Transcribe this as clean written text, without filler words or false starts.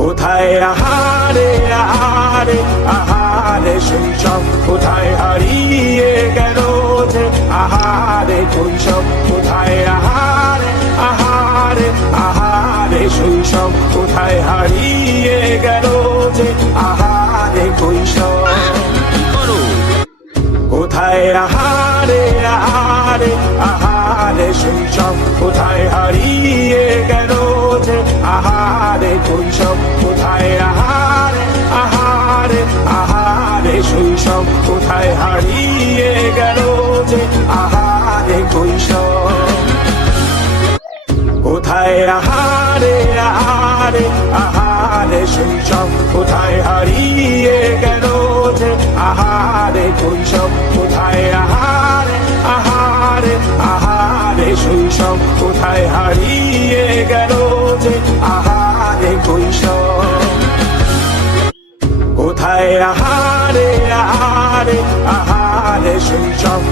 কোথায় আহারে আহারে আহারে শৈশব, কোথায় হারিয়ে গেল যে আহারে কৈশব। কোথায় আহারে আহারে আহারে শৈশব, কোথায় হারিয়ে গেল যে আহারে কৈশব। কোথায় আহারে আহারে আহারে শৈশব, কোথায় হারিয়ে গেল যে আহারে কৈশব। কোথায় আহারে আহারে আহারে শৈশব, কোথায় হারিয়ে গেল যে আহারে কৈশব। কোথায় আহারে আহারে আহারে শৈশব, কোথায় হারিয়ে গেল যে আহারে কৈশব। কোথায় আহারে আহারে আহারে শৈশব, কোথায় হারিয়ে গেল যে আহারে কৈশব। কোথায় আহারে আহারে আহারে শৈশব।